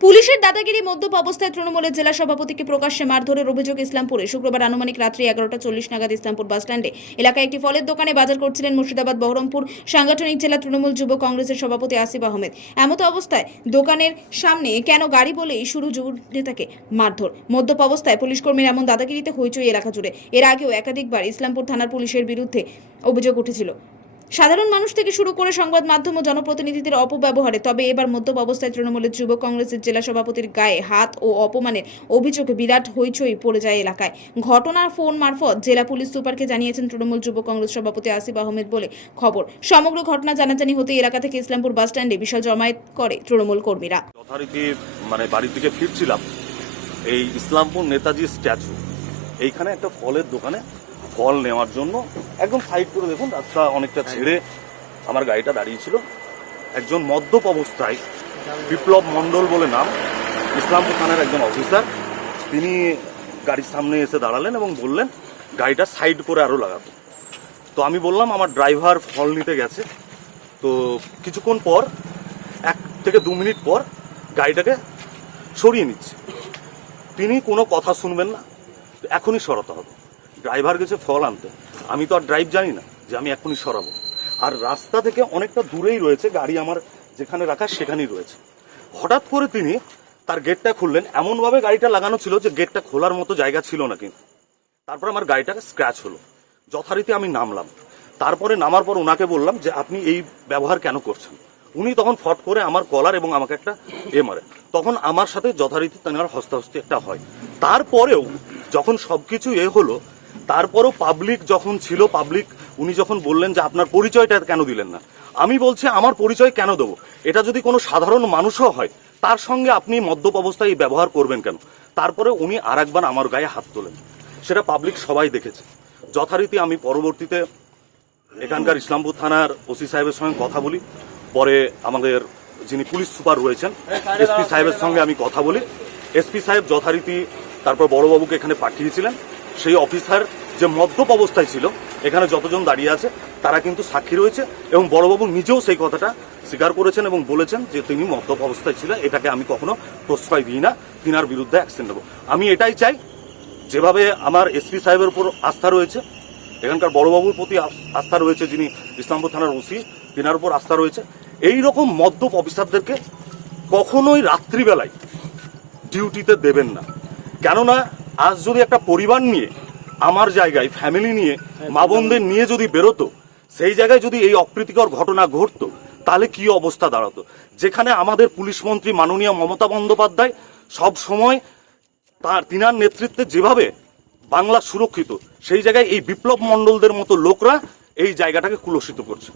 পুলিশের দাদাগিরি মদ্যপ অবস্থায় তৃণমূলের জেলা সভাপতিকে প্রকাশ্যে মারধরের অভিযোগ ইসলামপুরে। শুক্রবার আনুমানিক রাত্রি এগারোটা চল্লিশ নাগাদ ইসলামপুর বাসস্ট্যান্ডে এলাকায় একটি ফলের দোকানে বাজার করছিলেন মুর্শিদাবাদ, বহরমপুর, সাংগঠনিক জেলা তৃণমূল যুব কংগ্রেসের সভাপতি আসিফ আহমেদ। এমতো অবস্থায় দোকানের সামনে কেন গাড়ি বলেই শুরু যুব নেতাকে মারধর। মদ্যপ অবস্থায় পুলিশ কর্মীর এমন দাদাগিরিতে হইচই এলাকা জুড়ে। এর আগেও একাধিকবার ইসলামপুর থানার পুলিশের বিরুদ্ধে অভিযোগ উঠেছিল। সাধারণ মানুষ থেকে শুরু করে সংবাদ মাধ্যম ও জনপ্রতিনিধিদের অপব্যবহারে, তবে এবার মদ্যপ অবস্থায় তৃণমূলের যুব কংগ্রেসের জেলা সভাপতির গায়ে হাত ও অপমানের অভিযোগে বিরাট হইচই পড়ে যায় এলাকায়। ঘটনার ফোন মারফত জেলা পুলিশ সুপারকে জানিয়েছেন তৃণমূল যুব কংগ্রেস সভাপতি আসিফ আহমেদ বলে খবর। সমগ্র ঘটনা জানাজানি হতে এলাকা থেকে ইসলামপুর বাস স্ট্যান্ডে বিশাল জমায়েত করে তৃণমূল কর্মীরা। যথারীতি মানে বাড়ির দিকে ফিরছিলাম, এই ইসলামপুর নেতাজি স্ট্যাচু, এইখানে একটা ফলের দোকানে ফল নেওয়ার জন্য একদম সাইড করে দেখুন রাস্তা অনেকটা ছেড়ে আমার গাড়িটা দাঁড়িয়েছিল। একজন মদ্যপ অবস্থায় বিপ্লব মণ্ডল বলে নাম ইসলামপুর থানার একজন অফিসার তিনি গাড়ির সামনে এসে দাঁড়ালেন এবং বললেন গাড়িটা সাইড করে আরও লাগাতে তো আমি বললাম আমার ড্রাইভার ফল নিতে গেছে। তো কিছুক্ষণ পর এক থেকে দু মিনিট পর গাড়িটাকে সরিয়ে নিচ্ছে। তিনি কোনো কথা শুনবেন না এখনই সরাতে হবে। ড্রাইভার গেছে ফল আনতে। আমি তো আর ড্রাইভ জানি না যে আমি এখনই সরাবো। আর রাস্তা থেকে অনেকটা দূরেই রয়েছে গাড়ি আমার যেখানে রাখা সেখানেই রয়েছে। হঠাৎ করে তিনি তার গেটটা খুললেন। এমনভাবে গাড়িটা লাগানো ছিল যে গেটটা খোলার মতো জায়গা ছিল না কিন্তু। তারপর আমার গাড়িটা স্ক্র্যাচ হলো। যথারীতি আমি নামলাম। তারপরে নামার পর ওনাকে বললাম যে, আপনি এই ব্যবহার কেন করছেন? উনি তখন ফট করে আমার কলার এবং আমাকে একটা এ মারে। তখন আমার সাথে যথারীতি তার হস্তাহস্তি একটা হয়। তারপরেও যখন সব সবকিছু এ হলো তারপরও পাবলিক যখন ছিল পাবলিক উনি যখন বললেন যে আপনার পরিচয়টা কেন দিলেন না, আমি বলছি আমার পরিচয় কেন দেবো? এটা যদি কোনো সাধারণ মানুষও হয়, তার সঙ্গে আপনি মদ্যপ অবস্থায় ব্যবহার করবেন কেন? তারপরে উনি আর একবার আমার গায়ে হাত তোলেন। সেটা পাবলিক সবাই দেখেছে। যথারীতি আমি পরবর্তীতে এখানকার ইসলামপুর থানার ওসি সাহেবের সঙ্গে কথা বলি। পরে আমাদের যিনি পুলিশ সুপার রয়েছেন, এসপি সাহেবের সঙ্গে আমি কথা বলি। এসপি সাহেব যথারীতি তারপর বড়বাবুকে এখানে পাঠিয়েছিলেন। সেই অফিসার যে মদ্যপ অবস্থায় ছিল, এখানে যতজন দাঁড়িয়ে আছে, তারা কিন্তু সাক্ষী রয়েছে এবং বড়বাবু নিজেও সেই কথাটা স্বীকার করেছেন এবং বলেছেন যে তিনি মদ্যপ অবস্থায় ছিলেন। এটাকে আমি কখনো প্রশ্রয় দিই না, তিনার বিরুদ্ধে অ্যাকশন নেব। আমি এটাই চাই, যেভাবে আমার এসপি সাহেবের উপর আস্থা রয়েছে, এখানকার বড়বাবুর প্রতি আস্থা রয়েছে, যিনি ইসলামপুর থানার ওসি, তিনার উপর আস্থা রয়েছে। এই রকম মদ্যপ অফিসারদেরকে কখনোই রাত্রিবেলায় ডিউটিতে দেবেন না। কেননা আজ যদি একটা পরিবার নিয়ে আমার জায়গায় ফ্যামিলি নিয়ে মা বোনদের নিয়ে যদি বেরোতো সেই জায়গায় যদি এই অপ্রীতিকর ঘটনা ঘটতো তাহলে কি অবস্থা দাঁড়াতো? যেখানে আমাদের পুলিশ মন্ত্রী মাননীয় মমতা বন্দ্যোপাধ্যায় সব সময় তার তিনার নেতৃত্বে যেভাবে বাংলা সুরক্ষিত সেই জায়গায় এই বিপ্লব মণ্ডলদের মতো লোকরা এই জায়গাটাকে কুলসিত করছে।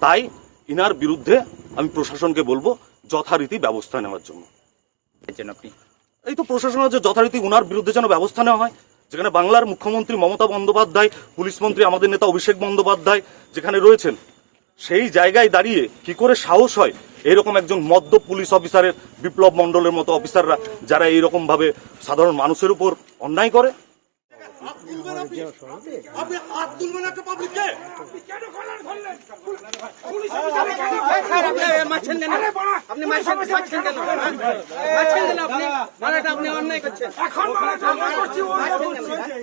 তাই ইনার বিরুদ্ধে আমি প্রশাসনকে বলব যথারীতি ব্যবস্থা নেওয়ার জন্য। আপনি? এই তো প্রশাসনের যে যথারীতি উনার বিরুদ্ধে যেন ব্যবস্থা নেওয়া হয়, যেখানে বাংলার মুখ্যমন্ত্রী মমতা বন্দ্যোপাধ্যায়, পুলিশ মন্ত্রী আমাদের নেতা অভিষেক বন্দ্যোপাধ্যায় যেখানে রয়েছেন, সেই জায়গায় দাঁড়িয়ে কি করে সাহস হয়? এরকম একজন মদ্য পুলিশ অফিসারের, বিপ্লব মণ্ডলের মতো অফিসাররা, যারা এইরকমভাবে সাধারণ মানুষের উপর অন্যায় করে? আপনি হাত তুলবেন একটা পাবলিককে মারছেন কেন আপনি মারছেন মারছেন কেন মারছেন কেন আপনি মারাটা আপনি অন্যায় করছেন এখন মারা করছি